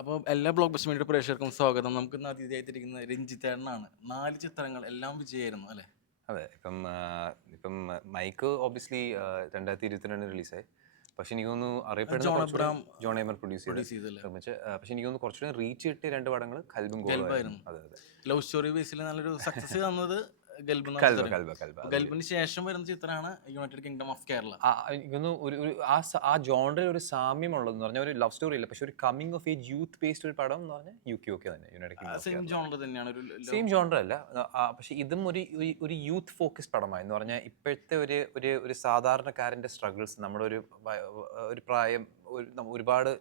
അപ്പോൾ എല്ലാ block bus media പ്രേക്ഷകർക്കും സ്വാഗതം. നമുക്ക് ഇന്ന് അതിഥിയായിട്ടിരിക്കുന്ന രഞ്ജിത്തേട്ടനാണ് നാല് ചിത്രങ്ങൾ എല്ലാം വിജയമായിരുന്നു അല്ലേ? അതെ ഇപ്പം ഇപ്പം മൈക്ക് ഓബിയസ്ലി രണ്ടായിരത്തി ഇരുപത്തിരണ്ട് റിലീസായി പക്ഷെ എനിക്ക് തോന്നുന്നു അറിയപ്പെടുന്ന ജോൺ എമർ പ്രൊഡ്യൂസ് നിർമ്മിച്ച്. പക്ഷെ എനിക്ക് തോന്നുന്നു കുറച്ചുകൂടി റീച്ച് കിട്ടിയ രണ്ട് പടങ്ങൾ കൽബും അതെ അതെ. ലവ് സ്റ്റോറി ബേസിൽ നല്ലൊരു സക്സസ് തന്നത് ഗൽബിന് ശേഷം വരുന്ന ചിത്രമാണ് യുണൈറ്റഡ് കിങ്ഡം ഓഫ് കേരള. ഒരു ആ ജോണ്ടറിൽ ഒരു സാമ്യം ഉള്ളതെന്ന് പറഞ്ഞാൽ ഒരു ലവ് സ്റ്റോറി ഇല്ല പക്ഷെ ഒരു coming of age youth based ഒരു പടം എന്ന് പറഞ്ഞാൽ യു കെ ഓക്കെ തന്നെ യുണൈറ്റഡ് സെയിം കിങ്ഡം ജോണർ തന്നെയാണ് ഒരു സെയിം ജോണ്ടർ അല്ല പക്ഷെ ഇതും ഒരു ഒരു- യൂത്ത് ഫോക്കസ് പടമായി എന്ന് പറഞ്ഞാൽ ഇപ്പോഴത്തെ ഒരു ഒരു ഒരു സാധാരണക്കാരന്റെ സ്ട്രഗിൾസ് നമ്മുടെ ഒരു ഒരു പ്രായം ഒരു ഒരുപാട്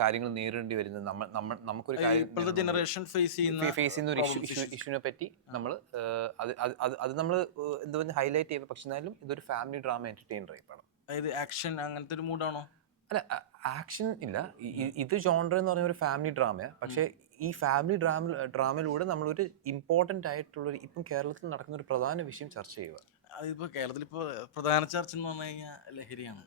കാര്യങ്ങൾ നേരിടേണ്ടി വരുന്നത് നമ്മൾ നമ്മൾ നമുക്കൊരു ഇപ്പോഴത്തെ ജനറേഷൻ ഫേസ് ചെയ്യുന്ന ഫേസ് ചെയ്യുന്ന ഒരു ഇഷ്യൂ ഇഷ്യൂവിനെ പറ്റി നമ്മൾ അത് അത് നമ്മൾ എന്താ പറയുക ഹൈലൈറ്റ് ചെയ്യുക. പക്ഷെ എന്നാലും ഇതൊരു ഫാമിലി ഡ്രാമ എന്റർടൈനർ ആണ് അതായത് ആക്ഷൻ അങ്ങനത്തെ ഒരു മൂഡാണോ അല്ല ആക്ഷൻ ഇല്ല. ഇത് ജോണർ എന്ന് പറഞ്ഞ ഒരു ഫാമിലി ഡ്രാമയാണ് പക്ഷേ ഈ ഫാമിലി ഡ്രാമ ഡ്രാമയിലൂടെ നമ്മളൊരു ഇമ്പോർട്ടന്റ് ആയിട്ടുള്ളൊരു ഇപ്പം കേരളത്തിൽ നടക്കുന്ന ഒരു പ്രധാന വിഷയം ചർച്ച ചെയ്യുക. അതിപ്പോൾ കേരളത്തിൽ ഇപ്പോൾ പ്രധാന ചർച്ച എന്ന് പറഞ്ഞു കഴിഞ്ഞാൽ ലഹരിയാണ്.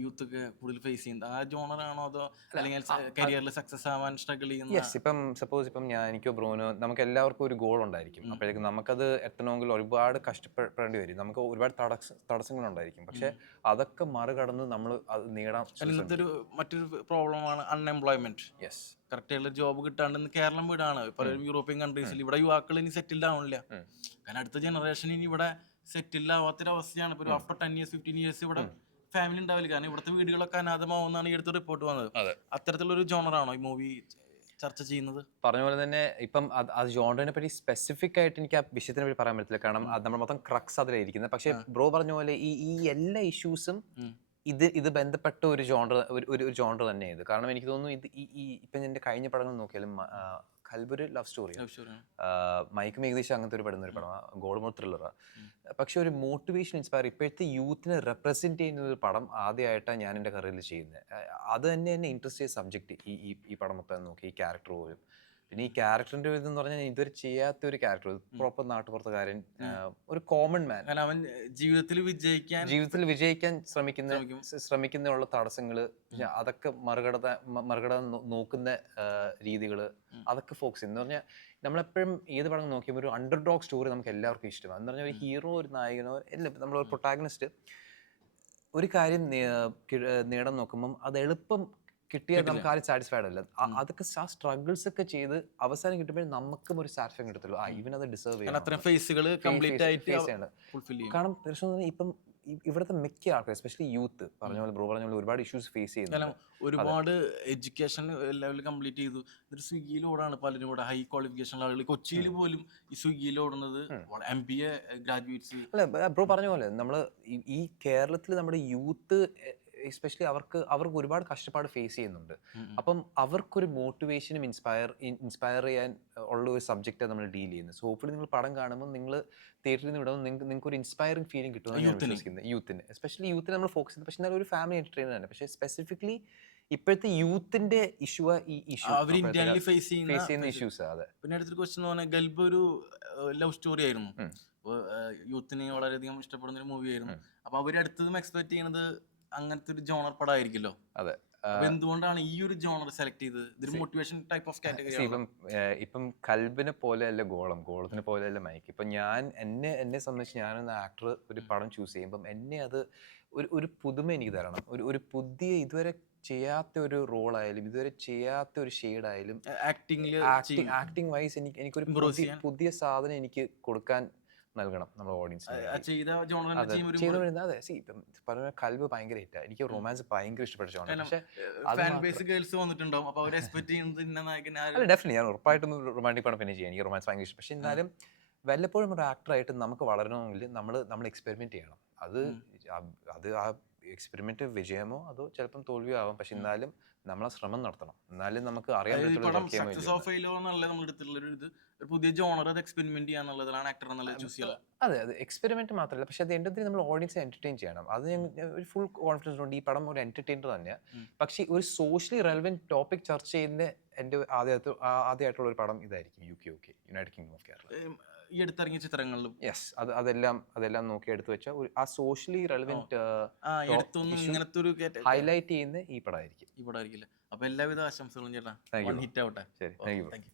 യൂത്ത് ഒക്കെ കൂടുതൽ ഫേസ് ചെയ്യുന്നത്? ആ ജോണറാണോ അതോ അല്ലെങ്കിൽ കരിയറിൽ സക്സസ് ആവാൻ സ്ട്രഗിൾ ചെയ്യുന്ന യെസ് ഇപ്പം സപ്പോസ് ഇപ്പം ഞാൻ എനിക്കോ ബ്രോനോ നമുക്ക് എല്ലാവർക്കും ഒരു ഗോൾ ഉണ്ടായിരിക്കും. അപ്പോഴേക്കും നമുക്കത് എത്തണമെങ്കിൽ ഒരുപാട് കഷ്ടപ്പെടേണ്ടി വരും. നമുക്ക് ഒരുപാട് തടസ്സ തടസ്സങ്ങളുണ്ടായിരിക്കും പക്ഷെ അതൊക്കെ മറികടന്ന് നമ്മൾ അത് നേടാൻ ഇന്നത്തെ മറ്റൊരു പ്രോബ്ലമാണ് അൺഎംപ്ലോയ്മെന്റ് യെസ് കറക്റ്റായിട്ടുള്ള ജോബ് കിട്ടാണ്ട് കേരളം വീടാണ്. പലരും യൂറോപ്യൻ കൺട്രീസിൽ ഇവിടെ യുവാക്കൾ ഇനി സെറ്റിൽഡ് ആവണില്ല. കാരണം അടുത്ത ജനറേഷൻ ഇനി ഇവിടെ സെറ്റിൽഡ് ആവാത്തൊരവസ്ഥയാണ്. ഇപ്പൊ after ten years fifteen years ഇവിടെ ഫാമിലി ഉണ്ടാവില്ല. കാരണം ഇവിടുത്തെ വീടുകളൊക്കെ അനാഥമാവുന്നാണ് ഈ അടുത്ത് റിപ്പോർട്ട് വന്നത്. അതെ. അത്തരത്തിലൊരു ജോണറാണോ ഈ മൂവി ചർച്ച ചെയ്യുന്നത്? പറഞ്ഞ പോലെ തന്നെ ഇപ്പം ആ ജോണറിനെ പറ്റി സ്പെസിഫിക് ആയിട്ട് എനിക്ക് ആ വിഷയത്തിനെ പറ്റി പറയാൻ പറ്റില്ല കാരണം അത് നമ്മൾ മൊത്തം ക്രക്സ് അതിലായിരിക്കുന്നത്. പക്ഷേ ബ്രോ പറഞ്ഞ പോലെ ഈ ഈ എല്ലാ ഇഷ്യൂസും ഇത് ഇത് ബന്ധപ്പെട്ട ഒരു ജോണ്ടർ ഒരു ഒരു ജോണ്ടർ തന്നെയാണ് ഇത്. കാരണം എനിക്ക് തോന്നുന്നു ഇത് ഈ ഇപ്പം എന്റെ കഴിഞ്ഞ പടങ്ങൾ നോക്കിയാലും ആ, കൽബൊരു ലവ് സ്റ്റോറി മൈക്കും ഏകദേശം അങ്ങനത്തെ ഒരു പെടുന്ന ഒരു പടമാണ് ഗോൾമോർ ത്രില്ലറാണ് പക്ഷെ ഒരു മോട്ടിവേഷൻ ഇൻസ്പയർ ഇപ്പോഴത്തെ യൂത്തിനെ റെപ്രസെന്റ് ചെയ്യുന്ന ഒരു പടം ആദ്യമായിട്ടാണ് ഞാൻ എന്റെ കറിയിൽ ചെയ്യുന്നത്. അത് തന്നെ എന്നെ ഇൻട്രസ്റ്റ് ചെയ്ത സബ്ജക്റ്റ് ഈ ഈ ഈ പടം മൊത്തം നോക്കി ഈ ക്യാരക്ടർ പോലും. പിന്നെ ഈ ക്യാരക്ടറിന്റെ ഇതെന്ന് പറഞ്ഞാൽ ഇതുവരെ ചെയ്യാത്ത ഒരു ക്യാരക്ടർ പ്രോപ്പർ നാട്ടുപുറത്തുകാരൻ ഒരു കോമൺ മാൻ അവൻ ജീവിതത്തിൽ വിജയിക്കാൻ ജീവിതത്തിൽ വിജയിക്കാൻ ശ്രമിക്കുന്ന ശ്രമിക്കും. ശ്രമിക്കുന്നതിനുള്ള തടസ്സങ്ങൾ അതൊക്കെ മറികടത്താൻ മറികട നോക്കുന്ന രീതികൾ അതൊക്കെ ഫോക്സ് ചെയ്യുന്നത് എന്ന് പറഞ്ഞാൽ നമ്മളെപ്പോഴും ഏത് പടം നോക്കിയപ്പോൾ ഒരു അണ്ടർ ഡോഗ് സ്റ്റോറി നമുക്ക് എല്ലാവർക്കും ഇഷ്ടമാണ്. എന്ന് പറഞ്ഞാൽ ഒരു ഹീറോ ഒരു നായകനോ എല്ലാം നമ്മളൊരു പ്രൊട്ടാഗനിസ്റ്റ് ഒരു കാര്യം നേടാൻ നോക്കുമ്പം അത് എളുപ്പം കിട്ടിയാൽ നമുക്ക് ആരും സാറ്റിസ്ഫൈഡ് അല്ല. അതൊക്കെ ആ സ്ട്രഗിൾസ് ഒക്കെ ചെയ്ത് അവസാനം കിട്ടുമ്പോൾ നമുക്കും ഒരു സാറ്റിസ്ഫൈ കിട്ടത്തുള്ളൂ ആ അത് ഡിസേർവ് ഫേസുകൾ കംപ്ലീറ്റ് ആയിട്ട് ചെയ്യണം. ചെയ്യും കാരണം പറഞ്ഞാൽ ഇപ്പം ഇവിടുത്തെ മിക്ക ആൾക്കാർ എസ്പെഷ്യലി യൂത്ത് പറഞ്ഞ പോലെ ബ്രോ പറഞ്ഞ പോലെ ഒരുപാട് ഇഷ്യൂസ് ഫേസ് ചെയ്യുന്നു ഒരുപാട് എഡ്യൂക്കേഷൻ ലെവൽ കംപ്ലീറ്റ് ചെയ്തു. എന്നിട്ട് സ്വിഗ്ഗിയിൽ ഓടാണ് പലരും ഇവിടെ ഹൈ ക്വാളിഫിക്കേഷൻ ആളുകൾ കൊച്ചിയിൽ പോലും ഈ സ്വിഗ്ഗിയിൽ ഓടുന്നത് എം ബി എ ഗ്രാജുവേറ്റ്സ് അല്ല ബ്രോ പറഞ്ഞ പോലെ നമ്മൾ ഈ കേരളത്തിൽ നമ്മുടെ യൂത്ത് എസ്പെഷ്യലി അവർക്ക് അവർക്ക് ഒരുപാട് കഷ്ടപ്പാട് ഫേസ് ചെയ്യുന്നുണ്ട്. അപ്പം അവർക്കൊരു മോട്ടിവേഷനും ഇൻസ്പയർ ഇൻസ്പയർ ചെയ്യാൻ ഉള്ള ഒരു സബ്ജക്റ്റാണ് നമ്മൾ ഡീൽ ചെയ്യുന്നത്. സോ ഹോപ്പ്ഫുള്ളി നിങ്ങൾ പടം കാണുമ്പോൾ നിങ്ങൾ തിയേറ്ററിൽ നിന്ന് വിടുമ്പോൾ നിങ്ങൾക്ക് നിങ്ങൾക്ക് ഒരു ഇൻസ്പയറിംഗ് ഫീലിംഗ് കിട്ടുമെന്ന് ഞാൻ വിശ്വസിക്കുന്നത്. യൂത്തിന് എസ്പെഷ്യലി യൂത്തിന് നമ്മൾ ഫോക്കസ് ചെയ്യുന്നത്. പക്ഷേ ഒരു ഫാമിലി എന്റർടൈനർ ആണ്. പക്ഷേ സ്പെസിഫിക്കലി ഇപ്പോഴത്തെ യൂത്തിന്റെ ഇഷ്യൂ ഈ ഇഷ്യൂ അവർ ഇന്ത്യയിൽ ഫേസ് ചെയ്യുന്ന ഇഷ്യൂസ് അതെ. പിന്നെ അടുത്തൊരു ക്വസ്റ്റ്യൻ എന്ന് പറഞ്ഞാൽ ഗൽബ് ഒരു ലവ് സ്റ്റോറി ആയിരുന്നു. യൂത്തിനെ വളരെയധികം ഇഷ്ടപ്പെടുന്ന ഒരു മൂവി ആയിരുന്നു. അപ്പൊ അവരടുത്തതും എക്സ്പെക്ട് ചെയ്യുന്നത് അങ്ങനത്തെ ഒരു ജോണർ പടമായിരിക്കുമല്ലോ. അതെ. എന്തുകൊണ്ടാണ് ഈ ഒരു ജോണർ സെലക്ട് ചെയ്തത്? ഇതൊരു മോട്ടിവേഷൻ ടൈപ്പ് ഓഫ് കാറ്റഗറി ഇപ്പം ഇപ്പം കൽബിനെ പോലെയല്ല ഗോളം. ഗോളത്തിനെ പോലെയല്ല മൈക്ക്. ഇപ്പം ഞാൻ എന്നെ എന്നെ സംബന്ധിച്ച് ഞാനെന്ന ആക്ടർ ഒരു പടം ചൂസ് ചെയ്യുമ്പം എന്നെ അത് ഒരു ഒരു പുതുമ എനിക്ക് തരണം. ഒരു ഒരു പുതിയ ഇതുവരെ ചെയ്യാത്ത ഒരു റോൾ ആയാലും ഇതുവരെ ചെയ്യാത്ത ഒരു ഷെയ്ഡ് ആയാലും ആക്ടിങ് ആക്ടിങ് വൈസ് എനിക്ക് എനിക്കൊരു. പുതിയ സാധനം എനിക്ക് കൊടുക്കാൻ നൽകണം നമ്മുടെ ഓഡിയൻസ് ചെയ്ത ജോണർ അതെ സി ഇപ്പം പല കൽവ് ഭയങ്കര ഹിറ്റാണ് എനിക്ക് റൊമാൻസ് ഭയങ്കര ഇഷ്ടപ്പെട്ട ജോണർ പക്ഷേ ഡെഫിനറ്റ് ഞാൻ ഉറപ്പായിട്ടും റൊമാന്റിക് പടം പിന്നെ ചെയ്യാം. എനിക്ക് റൊമാൻസ് ഭയങ്കര ഇഷ്ടം. പക്ഷേ എന്നാലും വല്ലപ്പോഴും ഒരു ആക്ടറായിട്ട് നമുക്ക് വളരണമെങ്കിൽ നമ്മൾ നമ്മൾ എക്സ്പെരിമെന്റ് ചെയ്യണം. അത് അത് ആ എക്സ്പെരിമെന്റ് വിജയമോ അതോ ചിലപ്പം തോൽവിയോ ആവാം. പക്ഷെ എന്നാലും നമ്മളെ ശ്രമം നടത്തണം. എന്നാലും നമുക്ക് അറിയാൻ എന്നുള്ള ഒരു പുതിയ ജോണർ അത് എക്സ്പെരിമെന്റ് ചെയ്യാന്നുള്ളതാണ് ആക്ടർ എന്നുള്ളത് ചൂസ് ചെയ്യുക അതെ അത് എക്സ്പെരിമെന്റ് മാത്രമല്ല. പക്ഷെ അത് എന്റെ നമ്മൾ ഓഡിയൻസ് എന്റർടൈൻ ചെയ്യണം. അത് ഒരു ഫുൾ കോൺഫിഡൻസ് ഉണ്ട് ഈ പടം ഒരു എന്റർടൈനർ തന്നെയാണ് പക്ഷെ ഒരു സോഷ്യലി റെലവെന്റ് ടോപ്പിക് ചർച്ച ചെയ്യുന്ന എന്റെ ആദ്യമായിട്ട് ആദ്യമായിട്ടുള്ള ഒരു പടം ഇതായിരിക്കും. U K okay United Kingdom of Kerala ഈ അടുത്തിറങ്ങിയ ചിത്രങ്ങളിലും. യെസ് അത് അതെല്ലാം അതെല്ലാം നോക്കി എടുത്തു വെച്ചാൽ ഒരു ആ സോഷ്യലി റെലവെന്റ് എടുത്തൊന്നും ഇങ്ങനത്തെ ഒരു ഹൈലൈറ്റ് ചെയ്യുന്ന ഈ പടമായിരിക്കും. ഈ പടമായിരിക്കില്ല? അപ്പൊ എല്ലാവിധ ആശംസകളും ചേട്ടാ. ഹിറ്റ് ആവട്ടെ. ശരി താങ്ക് യു